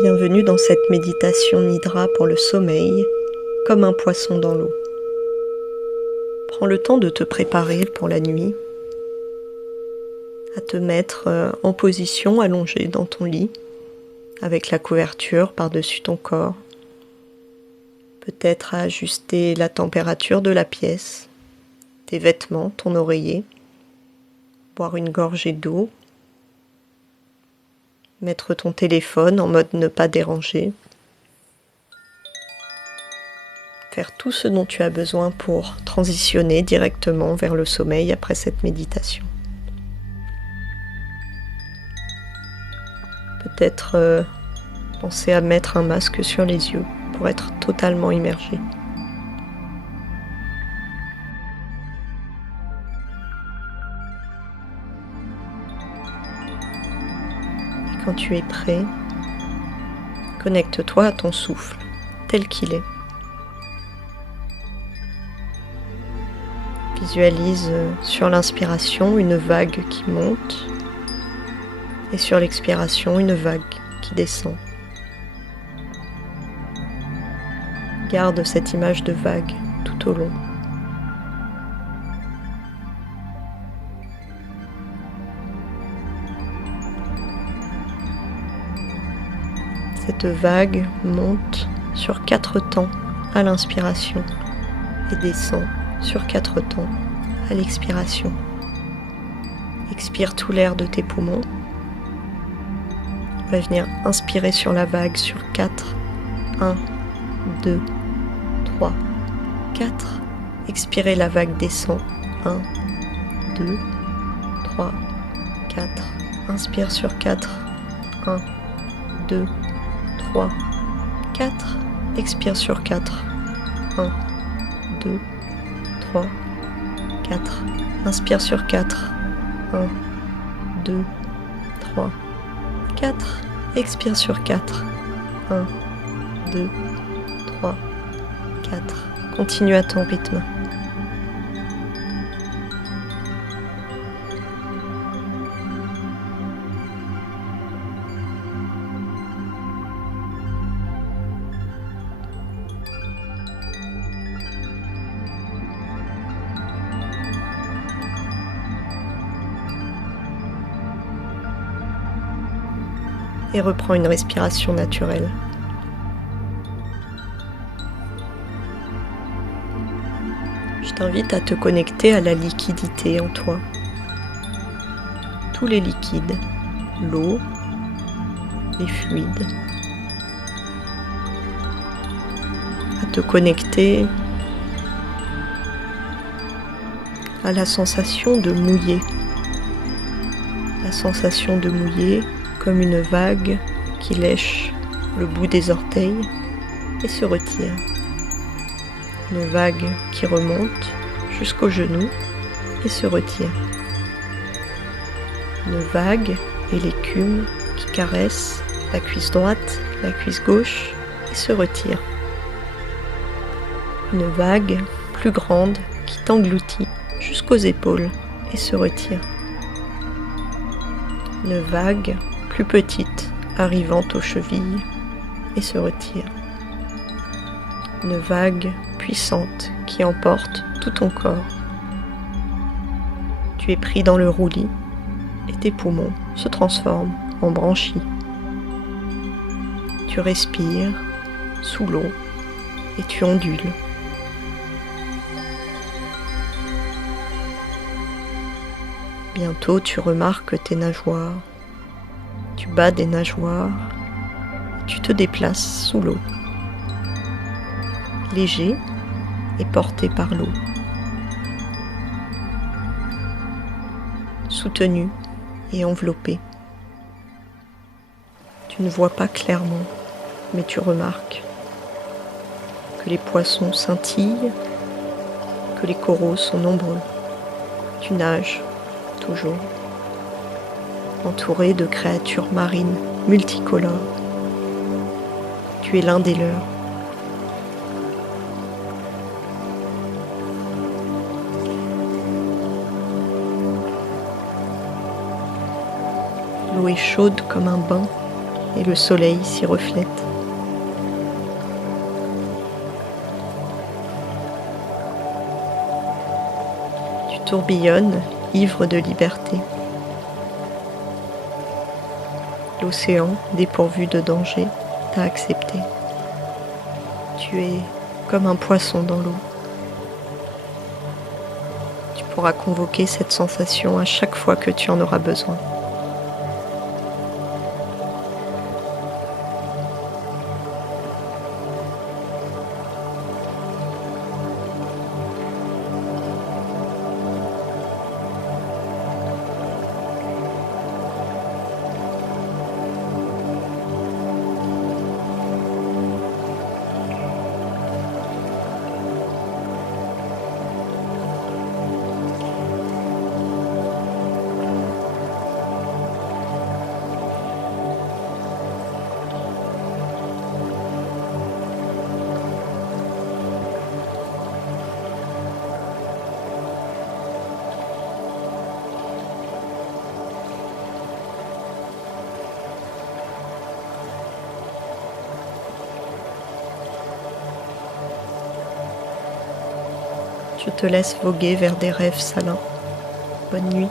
Bienvenue dans cette méditation Nidra pour le sommeil, comme un poisson dans l'eau. Prends le temps de te préparer pour la nuit, à te mettre en position allongée dans ton lit, avec la couverture par-dessus ton corps. Peut-être à ajuster la température de la pièce, tes vêtements, ton oreiller, boire une gorgée d'eau, mettre ton téléphone en mode ne pas déranger, faire tout ce dont tu as besoin pour transitionner directement vers le sommeil après cette méditation. Peut-être penser à mettre un masque sur les yeux pour être totalement immergé. Et quand tu es prêt, connecte-toi à ton souffle, tel qu'il est. Visualise sur l'inspiration une vague qui monte et sur l'expiration une vague qui descend. Garde cette image de vague tout au long. Cette vague monte sur 4 temps à l'inspiration et descend sur 4 temps à l'expiration. Expire tout l'air de tes poumons. Tu vas venir inspirer sur la vague sur 4. 1, 2, 3, 4. Expirer, la vague descend. 1, 2, 3, 4. Inspire sur 4. 1, 2, 3, 4. Expire sur 4. 1, 2, 3, 4. Inspire sur 4. 1, 2, 3, 4. Expire sur 4. 1, 2, 3, 4. Continue à ton rythme. Et reprends une respiration naturelle. Je t'invite à te connecter à la liquidité en toi. Tous les liquides, l'eau, les fluides. À te connecter à la sensation de mouiller. La sensation de mouiller comme une vague qui lèche le bout des orteils et se retire. Une vague qui remonte jusqu'aux genoux et se retire. Une vague et l'écume qui caresse la cuisse droite, la cuisse gauche et se retire. Une vague plus grande qui t'engloutit jusqu'aux épaules et se retire. Une vague plus petite arrivant aux chevilles et se retire. Une vague puissante qui emporte tout ton corps. Tu es pris dans le roulis et tes poumons se transforment en branchies. Tu respires sous l'eau et tu ondules. Bientôt tu remarques tes nageoires. Tu bats des nageoires et tu te déplaces sous l'eau. Léger et porté par l'eau. Soutenu et enveloppé. Tu ne vois pas clairement, mais tu remarques que les poissons scintillent, que les coraux sont nombreux. Tu nages toujours, entouré de créatures marines multicolores. Tu es l'un des leurs. L'eau est chaude comme un bain et le soleil s'y reflète. Tu tourbillonnes, ivre de liberté. L'océan, dépourvu de danger, t'a accepté. Tu es comme un poisson dans l'eau. Tu pourras convoquer cette sensation à chaque fois que tu en auras besoin. Je te laisse voguer vers des rêves salins. Bonne nuit.